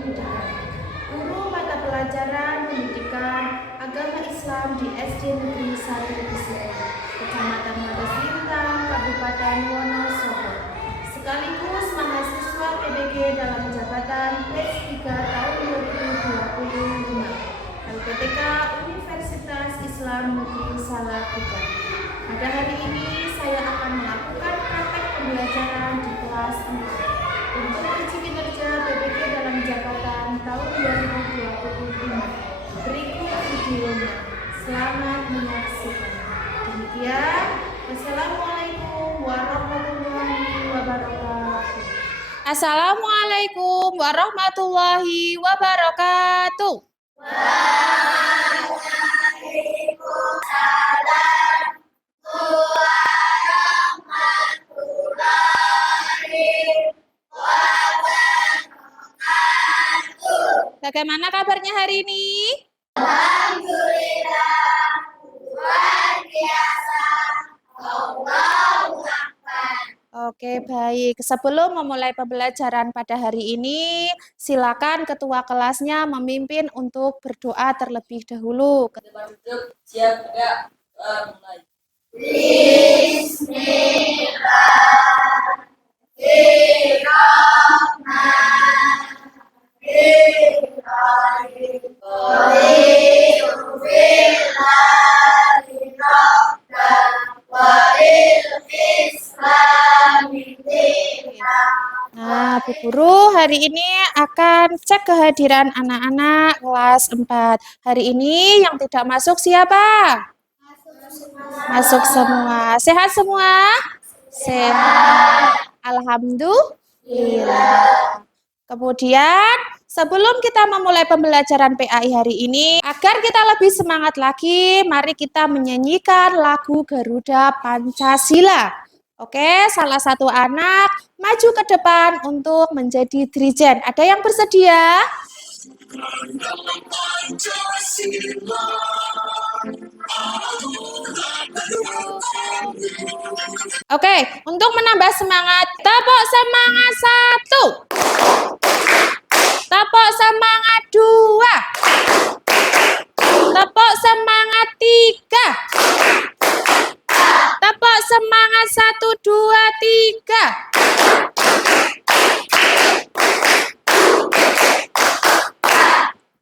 Pendidikan. Guru mata pelajaran Pendidikan Agama Islam di SD Negeri 1 Israel, Kecamatan Madasintang, Kabupaten Wonosobo. Sekaligus mahasiswa PBG dalam jabatan PLES 3 tahun 2025. LPTK Universitas Islam Negeri Salatiga. Pada hari ini saya akan melakukan praktek pembelajaran di kelas 4 untuk uji kinerja PBG dalam jabatan tahun 2025. Berikut videonya. Selamat menyaksikan. Demikian, wassalamualaikum warahmatullahi wabarakatuh. Assalamualaikum warahmatullahi wabarakatuh. Bagaimana kabarnya hari ini? Alhamdulillah, luar biasa. Allahu Akbar. Oke, baik. Sebelum memulai pembelajaran pada hari ini, silakan ketua kelasnya memimpin untuk berdoa terlebih dahulu. Duduk, siap, tegak, mulai. Nah, Bu Guru hari ini akan cek kehadiran anak-anak kelas 4. Hari ini yang tidak masuk siapa? Masuk semua. Sehat semua? Sehat. Alhamdulillah. Kemudian, sebelum kita memulai pembelajaran PAI hari ini, agar kita lebih semangat lagi, mari kita menyanyikan lagu Garuda Pancasila. Oke, salah satu anak maju ke depan untuk menjadi dirijen. Ada yang bersedia? Oke, untuk menambah semangat, tepuk semangat 1. Tepuk semangat 2. Tepuk semangat 3. Tepuk semangat 1, 2, 3.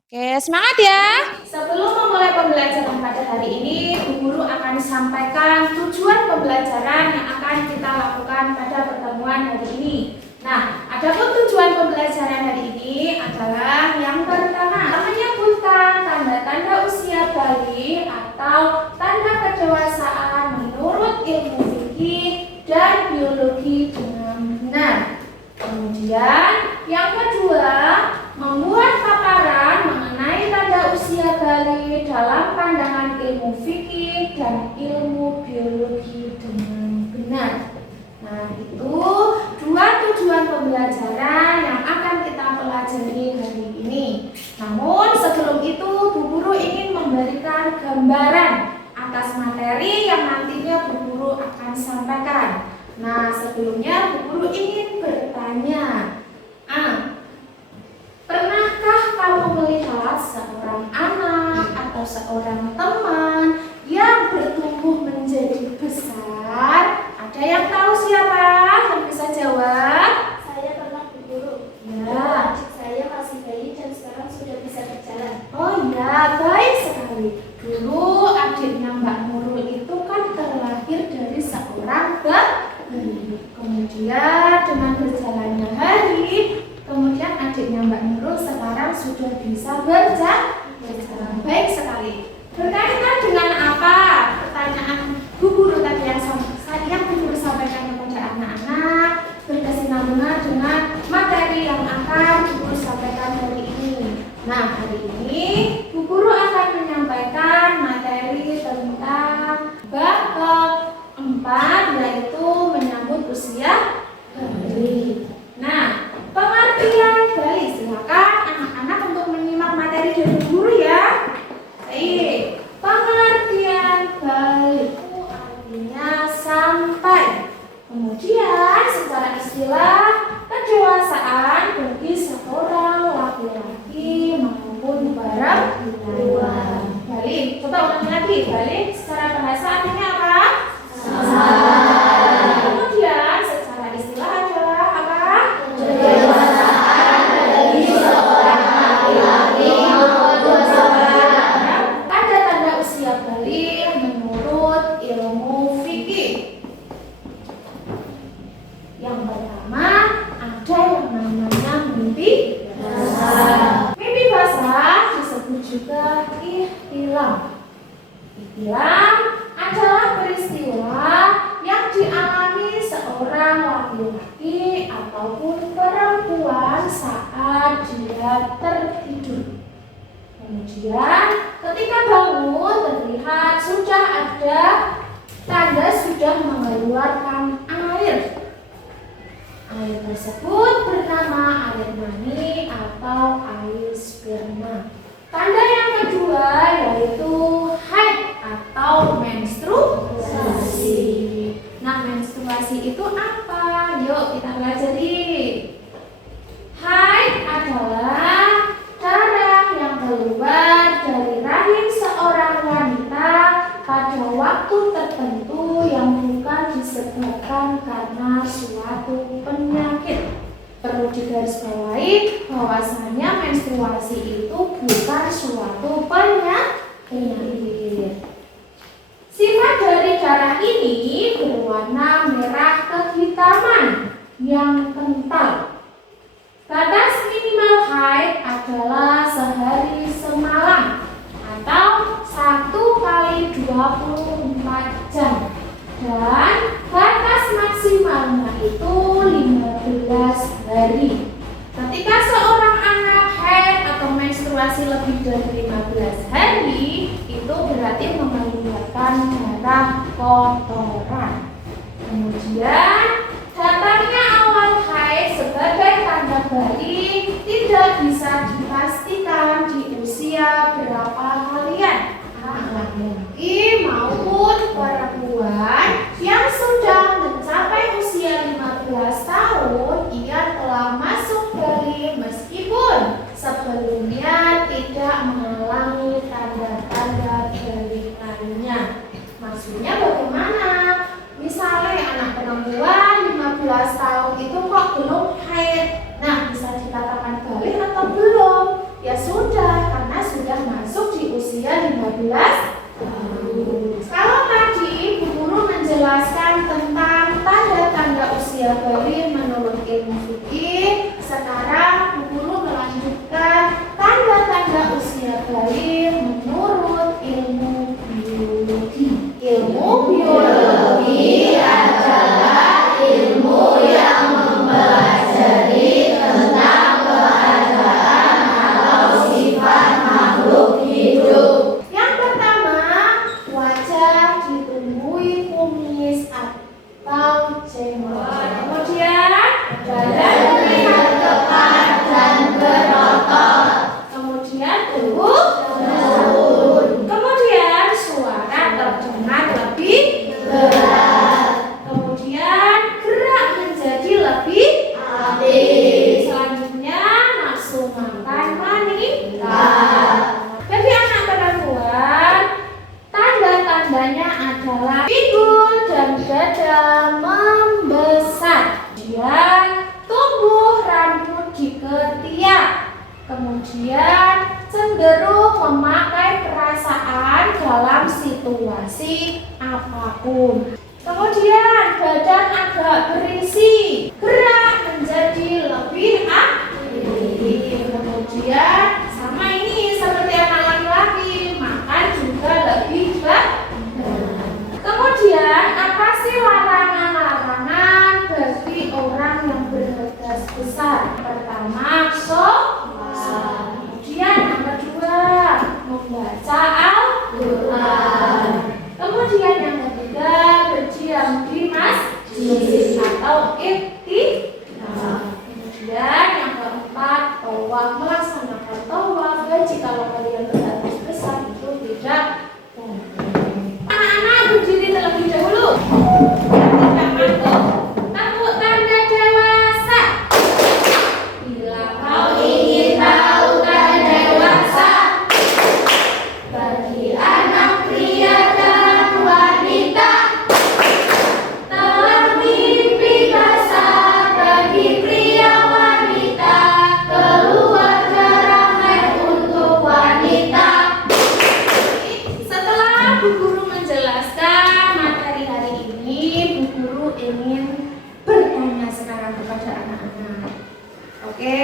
Oke, semangat ya. Sebelum memulai pembelajaran pada hari ini, Bu Guru akan sampaikan tujuan pembelajaran yang akan kita lakukan pada pertemuan hari ini. Nah, adapun tujuan pembelajaran hari ini adalah yang pertama, menyebutkan tanda-tanda usia bayi atau tanda kedewasaan menurut ilmu fikih dan biologi dengan benar. Kemudian, yang kedua, membuat paparan mengenai tanda usia bayi dalam pandangan ilmu fikih dan ilmu biologi dengan benar. Nah, itu dua tujuan pembelajaran yang akan kita pelajari hari ini. Namun, sebelum itu, Bu Guru ingin memberikan gambaran atas materi yang nantinya Bu Guru akan sampaikan. Nah, sebelumnya Bu Guru ingin bertanya, pernahkah kamu melihat seorang anak atau seorang teman yang bertumbuh menjadi besar? Ada yang tahu siapa? Yang bisa jawab? Saya pernah Bu Guru. Ya. Adik saya masih bayi dan sekarang sudah bisa berjalan. Oh ya, baik sekali. Dulu adiknya Mbak Nurul itu kan terlahir dari seorang bayi. Kemudian dengan berjalannya hari, kemudian adiknya Mbak Nurul sekarang sudah bisa berjalan. Baik sekali. Berkaitan dengan apa? Pertanyaan Bu Guru tadi yang Bu Guru sampaikan kepada anak-anak berkesinambungan dengan materi yang akan Bu Guru sampaikan hari ini. Nah, hari ini Bu Guru akan menyampaikan materi tentang bab 4, yaitu menyambut usia bayi. Nah, pengertian bayi, silakan anak-anak untuk menyimak materi dari Bu Guru ya. Baik, pengertian bayi itu artinya sampai. Kemudian secara istilah kedewasaan bagi seorang laki-laki Coba ulangi lagi, balik secara bahasa artinya apa? Kemudian secara istilah adalah apa? Tanda-tanda usia balik menurut ilmu fikih. Yang pertama ada yang namanya mimpi basah. Mimpi basah disebut juga ihtilam. Ihtilam adalah peristiwa yang dialami seorang laki-laki ataupun perempuan saat dia tertidur. Kemudian ketika bangun terlihat sudah ada tanda sudah mengeluarkan air. Air tersebut bernama air mani atau air sperma. Tanda yang kedua yaitu haid atau menstruasi. Nah, menstruasi itu apa? Yuk kita pelajari. Haid adalah darah yang keluar dari rahim seorang wanita pada waktu tertentu yang bukan disebabkan karena suatu penyakit. Perlu digarisbawahi bahwasanya menstruasi itu bukan suatu penyakit. Sifat dari darah ini berwarna merah kehitaman yang kental. Batas minimal haid adalah sehari semalam atau 1 kali 24 jam. Dan batas maksimalnya itu 15 hari. Ketika seorang anak haid atau menstruasi lebih dari 15 hari, itu berarti mengeluarkan darah kotoran. Kemudian datangnya awal haid sebagai tanda balik tidak bisa dipastikan di usia berapa kalian, laki-laki maupun perempuan yang sudah mencapai usia 15 tahun. Ia telah masuk balik meskipun sebelumnya tidak mengalami tanda-tanda balik lainnya. Maksudnya bagaimana? Misalnya anak perempuan 15 tahun itu kok belum haid. Nah, bisa dikatakan balik atau belum? Ya sudah, karena sudah masuk di usia 15 tahun. Kalau tadi Bu Guru menjelaskan tentang tanda-tanda usia balik menurut ilmu fikih, sekarang Bu Guru melanjutkan tanda-tanda usia balik menurut ilmu biologi. Ilmu biologi adalah ilmu yang mempelajari tentang keadaan atau sifat makhluk hidup. Yang pertama, wajah ditumbuhi kumis atau jenggot. Kemudian badan terlihat kekar dan berotot. Kemudian tubuh daun. Kemudian suara terdengar lebih berat. Kemudian gerak menjadi lebih aktif. Selanjutnya nafsu makan meningkat. Bagi anak perempuan, tanda-tandanya adalah pinggul dan dada membesar. Kemudian tumbuh rambut di ketiak. Kemudian cenderung memakai perasaan dalam situasi apapun. Kemudian badan agak berisi, gerak menjadi lebih aktif. Kemudian sama ini seperti anak laki-laki, makan juga lebih banyak. Kemudian apa sih larangan-larangan bagi orang yang bergegas besar? Pertama, kemudian yang kedua, membaca Al-Quran. Kemudian yang ketiga, berdiam di masjid atau iktikaf. Kemudian yang keempat, bahwa melaksanakan ingin bertanya sekarang kepada anak-anak. Oke,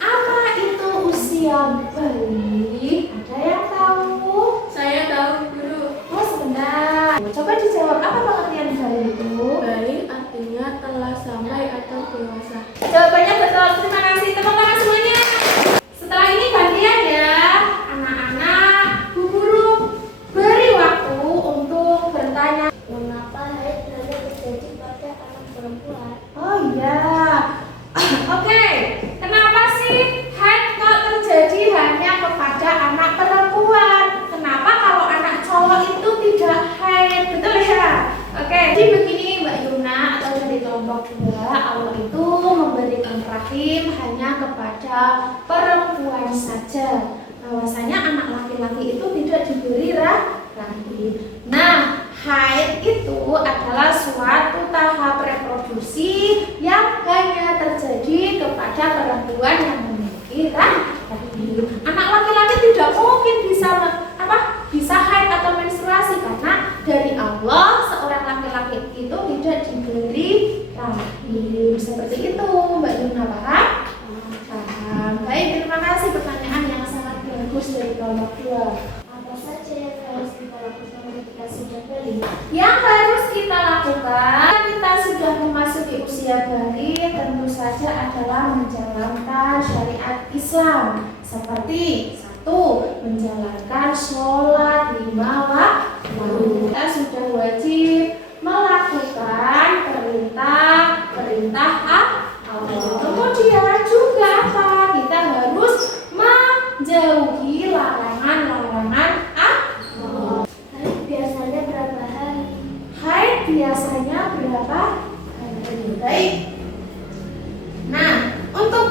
apa itu usia bayi? Ada yang tahu? Saya tahu, Guru. Oh, sebentar. Coba dijawab, apa pengertian bayi itu? Bayi artinya telah sampai atau dewasa. Jawabannya betul. Terima kasih. Tepuk tangan semuanya. Setelah ini gantian ya, anak-anak. Bu Guru beri waktu untuk bertanya. Mengapa haid hanya terjadi pada anak perempuan? Oh iya. Oke. Kenapa sih haid kok terjadi hanya kepada anak perempuan? Kenapa kalau anak cowok itu tidak haid? Betul ya? Oke. Jadi begini Mbak Yuna atau dari kelompok 2, Allah itu memberikan rahim hanya kepada perempuan saja. Bahwasanya anak laki-laki itu tidak diberi rahim. Nah, haid itu adalah suatu tahap reproduksi yang hanya terjadi kepada perempuan yang memiliki rahim. Anak laki-laki tidak mungkin bisa haid atau menstruasi karena dari Allah seorang laki-laki itu tidak diberi rahim. Seperti itu, Mbak Yuna, paham? Paham. Baik, terima kasih pertanyaan yang sangat bagus dari kelompok 2. Apa saja yang harus kita lakukan ketika sudah balik? Yang harus kita lakukan kita sudah memasuki usia balik tentu saja adalah menjalankan syariat Islam seperti 1. Menjalankan sholat 5 waktu. Kita sudah wajib melakukan perintah Allah. Kemudian juga apa? Kita harus menjauhi larangan-larangan Allah. Haid biasanya berapa hari? Haid biasanya berapa hari? Baik. Nah, untuk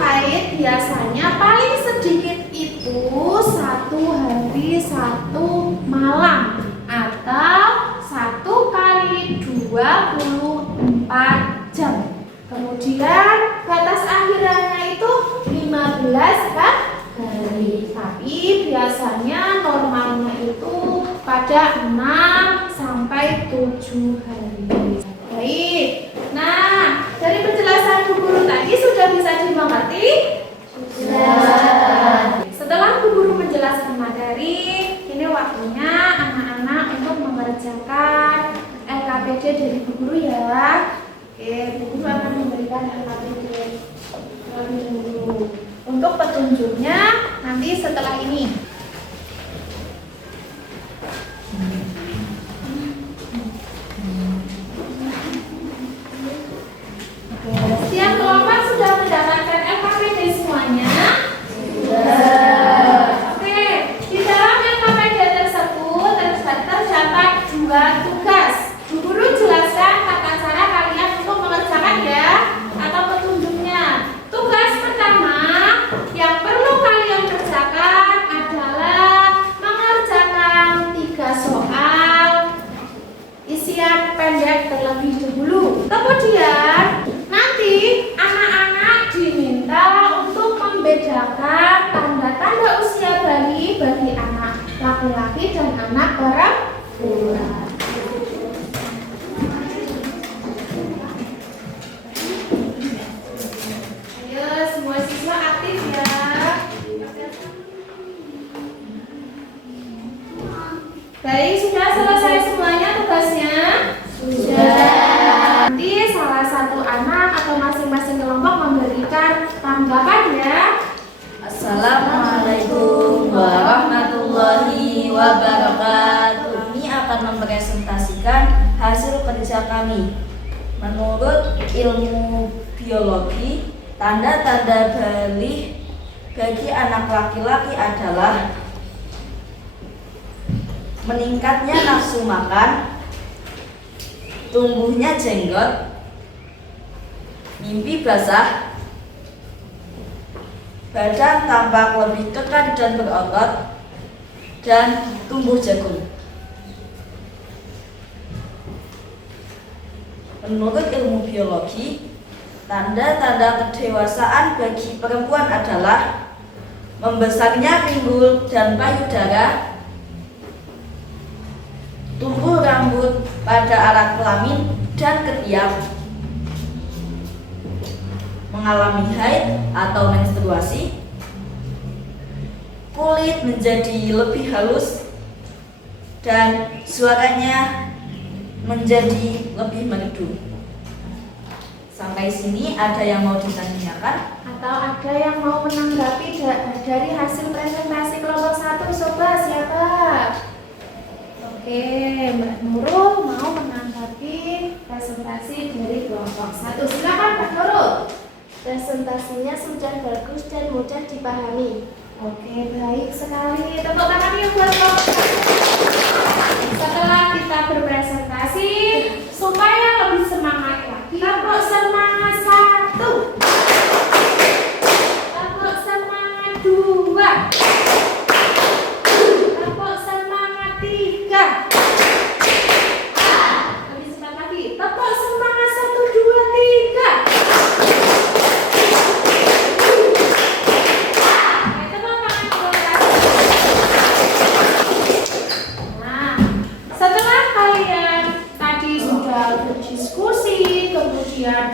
haid biasanya paling sedikit itu 1 hari 1 malam atau 1 kali 24 jam. Kemudian batas akhirannya itu 15 hari. Tapi biasanya normalnya itu pada 6 sampai 7 hari. Baik. Nah, dari penjelasan Bu Guru tadi sudah bisa dimengerti? Sudah. Setelah Bu Guru menjelaskan materi, ini waktunya anak-anak untuk mengerjakan LKPD dari Bu Guru ya. Oke, Bu Guru akan memberikan LKPD terlebih dahulu. Untuk petunjuknya nanti setelah ini. Setiap kelompok sudah mendapatkan LKPD semuanya? Sudah. Oke, di dalam LKPD tersebut terdapat 2 tugas. Bu Guru jelaskan tata cara kalian untuk mengerjakan ya, atau petunjuknya. Tugas pertama yang perlu kalian kerjakan adalah mengerjakan 3 soal isian pendek terlebih dahulu. Kemudian nanti anak-anak diminta untuk membedakan tanda-tanda usia bayi bagi anak laki-laki dan anak perempuan. Ayo semua siswa aktif ya. Baik, sudah selesai semuanya tugasnya? Sudah. Nanti salah satu anak atau masing-masing kelompok memberikan tanggapan ya. Assalamualaikum warahmatullahi wabarakatuh. Kami akan mempresentasikan hasil kerja kami. Menurut ilmu biologi, tanda-tanda balik bagi anak laki-laki adalah meningkatnya nafsu makan, tumbuhnya jenggot, mimpi basah, badan tampak lebih kekar dan berotot, dan tumbuh jagung. Menurut ilmu biologi, tanda-tanda kedewasaan bagi perempuan adalah membesarnya pinggul dan payudara, tumbuh rambut pada alat kelamin dan ketiak, mengalami haid atau menstruasi, kulit menjadi lebih halus, dan suaranya menjadi lebih merdu. Sampai sini ada yang mau ditanyakan? Atau ada yang mau menanggapi dari hasil presentasi kelompok 1? Coba siapa? Oke, Mbak Nurul mau menanggapi presentasi dari kelompok 1. Silakan Mbak Nurul. Presentasinya sudah bagus dan mudah dipahami. Oke, baik sekali. Tepuk tangan yuk buat kelompok 1. Setelah kita berpresentasi, supaya lebih semangat lagi, tepuk semangat 1. Tepuk semangat 2. Tepuk semangat 3. Lebih cepat lagi. Tepuk semangat 1, 2, 3. Oke, tepuk tangan kelompok 1. Nah, setelah kalian tadi sudah berdiskusi, kemudian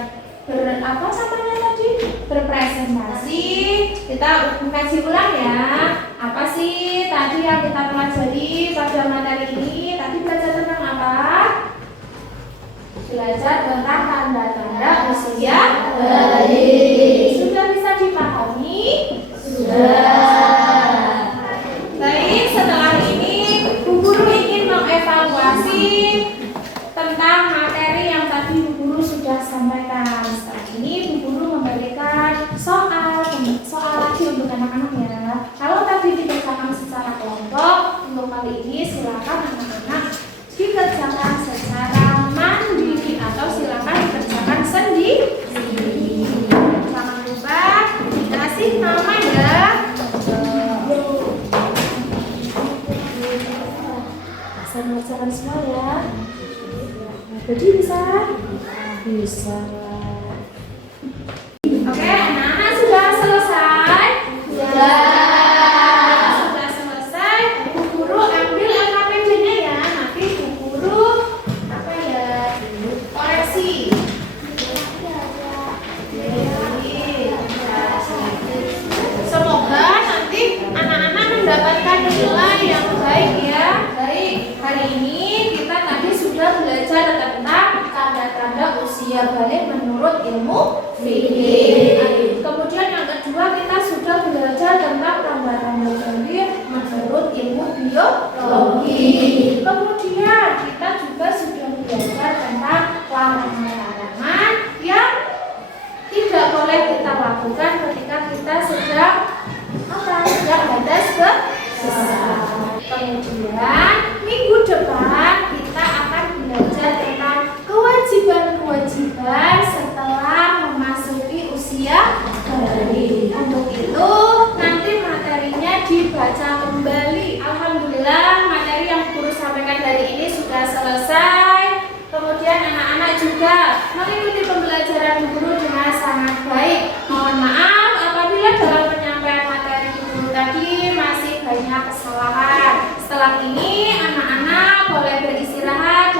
berpresentasi, kita kaji ulang ya. Apa sih tadi yang kita pelajari pada materi ini? Tadi belajar tentang apa? Belajar tentang tanda-tanda usia bayi. Sudah bisa dipahami? Sudah. Baik, setelah ini Bu Guru ingin mengevaluasi tentang materi yang tadi Bu Guru sudah sampaikan. Setelah ini Bu Guru memberikan soal lagi untuk anak-anak ya. Kalau tadi dikerjakan secara kelompok, untuk kali ini silakan anak-anak dikerjakan secara mandiri atau silakan dikerjakan sendiri. Jangan lupa dikasih nama ya. Saya mengerjakan semua ya. Jadi bisa? Bisa. Oke, anak-anak sudah selesai? Sudah selesai. Bu Guru ambil LKPD-nya ya. Nanti Bu Guru koreksi. Semoga nanti anak-anak mendapatkan nilai yang baik ya. Baik, hari ini kita tadi sudah belajar tentang tanda-tanda usia balik menurut ilmu fikih. Kemudian yang kedua kita sudah belajar tentang tanda-tanda balik menurut ilmu biologi. Kemudian kita juga sudah belajar tentang larangan-larangan yang tidak boleh kita lakukan ketika kita sedang hadas besar. Kemudian minggu depan kita akan belajar tentang kewajiban-kewajiban setelah memasuki usia bayi. Untuk itu nanti materinya dibaca kembali. Alhamdulillah materi yang Guru sampaikan hari ini sudah selesai. Kemudian anak-anak juga mengikuti pembelajaran Guru dengan sangat baik. Mohon maaf apabila dalam penyampaian materi Guru tadi masih banyak kesalahan. Setelah ini anak-anak boleh beristirahat